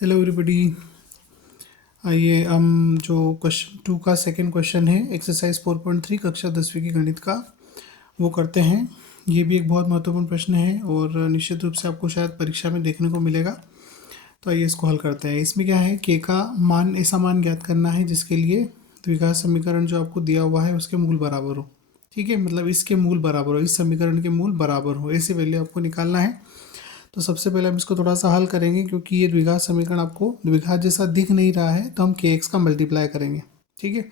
Hello everybody. आइए हम जो क्वेश्चन 2 का सेकंड क्वेश्चन है एक्सरसाइज 4.3 कक्षा 10वीं की गणित का वो करते हैं। ये भी एक बहुत महत्वपूर्ण प्रश्न है और निश्चित रूप से आपको शायद परीक्षा में देखने को मिलेगा। तो आइए इसको हल करते हैं। इसमें क्या है, के का मान, ऐसा मान ज्ञात करना है जिसके लिए द्विघात समीकरण जो आपको दिया हुआ है उसके मूल बराबर हो। ठीक है, मतलब इसके मूल बराबर हो, इस समीकरण के मूल बराबर हो, ऐसे वैल्यू आपको निकालना है। तो सबसे पहले हम इसको थोड़ा सा हल करेंगे, क्योंकि ये द्विघात समीकरण आपको द्विघात जैसा दिख नहीं रहा है, तो हम के एक्स का मल्टीप्लाई करेंगे। ठीक है,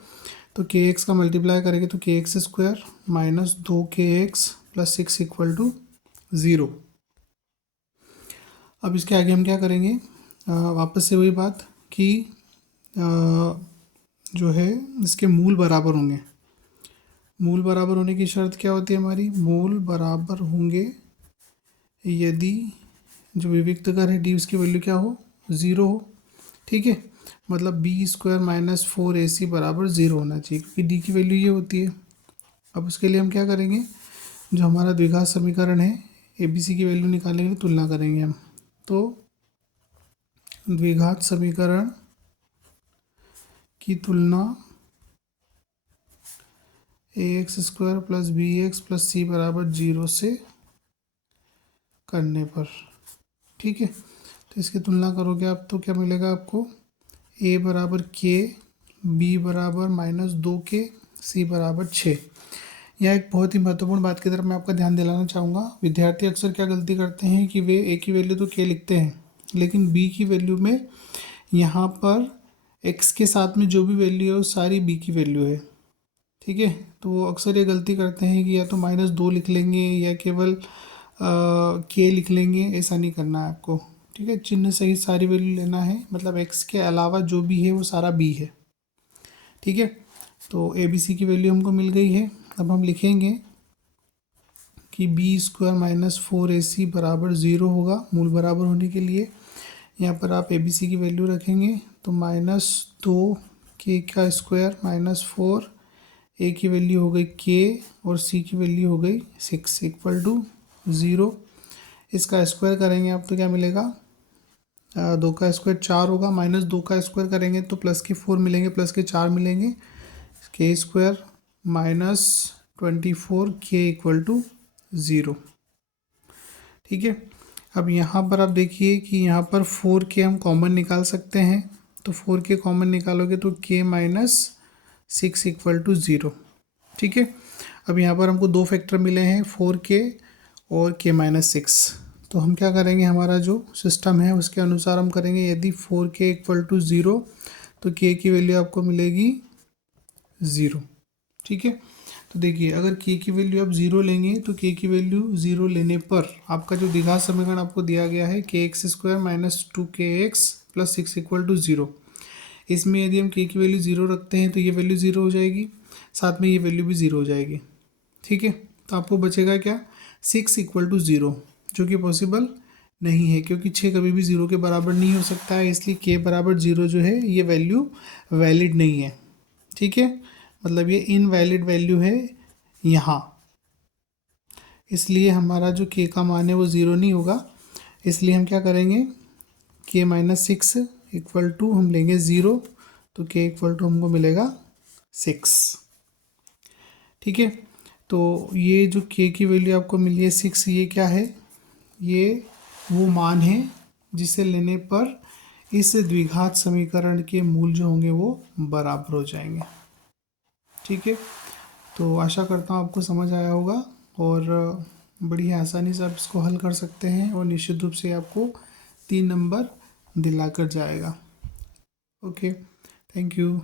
तो के एक्स का मल्टीप्लाई करेंगे तो K X square minus 2 kx plus 6 equal to 0। अब इसके आगे हम क्या करेंगे, वापस से वही बात कि जो है इसके मूल बराबर होंगे। मूल बराबर होने की शर्त क्या होती है हमारी, मूल बराबर होंगे यदि जो विविक्त कर है डी उसकी वैल्यू क्या हो, 0 हो। ठीक है, मतलब बी स्क्वायर माइनस 4ac बराबर 0 होना चाहिए, क्योंकि डी की वैल्यू ये होती है। अब उसके लिए हम क्या करेंगे, जो हमारा द्विघात समीकरण है ए बी सी की वैल्यू निकालने के लिए तुलना करेंगे हम। तो द्विघात समीकरण की तुलना a x square plus b x plus c बराबर 0 से करने पर, ठीक है, तो इसकी तुलना करोगे आप तो क्या मिलेगा आपको, ए बराबर के, बी बराबर -2 के, सी बराबर 6। यह एक बहुत ही महत्वपूर्ण बात की तरफ मैं आपका ध्यान दिलाना चाहूँगा। विद्यार्थी अक्सर क्या गलती करते हैं कि वे ए की वैल्यू तो के लिखते हैं, लेकिन बी की वैल्यू में यहाँ पर एक्स के साथ में जो भी वैल्यू है वो सारी बी की वैल्यू है। ठीक है, तो वो अक्सर ये गलती करते हैं कि या तो -2 लिख लेंगे या केवल के लिख लेंगे। ऐसा नहीं करना है आपको। ठीक है, चिन्ह सहित सारी वैल्यू लेना है, मतलब एक्स के अलावा जो भी है वो सारा बी है। ठीक है, तो ए बी सी की वैल्यू हमको मिल गई है। अब हम लिखेंगे कि बी स्क्वायर माइनस 4ac बराबर 0 होगा, मूल बराबर होने के लिए। यहाँ पर आप ए बी सी की वैल्यू रखेंगे तो -2 का स्क्वायर -4, ए की वैल्यू हो गई के और सी की वैल्यू हो गई 6 इक्वल टू 0। इसका स्क्वायर करेंगे आप तो क्या मिलेगा, 2 का स्क्वायर 4 होगा, -2 का स्क्वायर करेंगे तो प्लस के 4 मिलेंगे, प्लस के 4 मिलेंगे, के स्क्वायर -24 के इक्वल टू 0। ठीक है, अब यहाँ पर आप देखिए कि यहाँ पर 4 के हम कॉमन निकाल सकते हैं, तो 4 के कॉमन निकालोगे तो के -6 इक्वल टू 0। ठीक है, अब यहाँ पर हमको दो फैक्टर मिले हैं, 4 के और के -6। तो हम क्या करेंगे, हमारा जो सिस्टम है उसके अनुसार हम करेंगे। यदि 4 के इक्वल टू 0 तो के की वैल्यू आपको मिलेगी 0। ठीक है, तो देखिए अगर के की वैल्यू आप 0 लेंगे तो के की वैल्यू 0 लेने पर आपका जो द्विघात समीकरण आपको दिया गया है K X square -2kx plus 6 equal to 0, इसमें यदि हम के की वैल्यू 0 रखते हैं तो ये वैल्यू 0 हो जाएगी, साथ में ये वैल्यू भी 0 हो जाएगी। ठीक है, तो आपको बचेगा क्या, 6 इक्वल टू 0, जो कि पॉसिबल नहीं है, क्योंकि 6 कभी भी 0 के बराबर नहीं हो सकता है, इसलिए के बराबर 0 जो है ये वैल्यू वैलिड नहीं है। ठीक है, मतलब ये इनवैलिड वैल्यू है यहाँ, इसलिए हमारा जो के का मान है वो 0 नहीं होगा। इसलिए हम क्या करेंगे, के -6 इक्वल टू हम लेंगे 0, तो के इक्वल टू हमको मिलेगा 6। ठीक है, तो ये जो के की वैल्यू आपको मिली है 6, ये क्या है, ये वो मान है जिसे लेने पर इस द्विघात समीकरण के मूल जो होंगे वो बराबर हो जाएंगे। ठीक है, तो आशा करता हूँ आपको समझ आया होगा और बड़ी आसानी से आप इसको हल कर सकते हैं और निश्चित रूप से आपको 3 नंबर दिला कर जाएगा। Okay, thank you.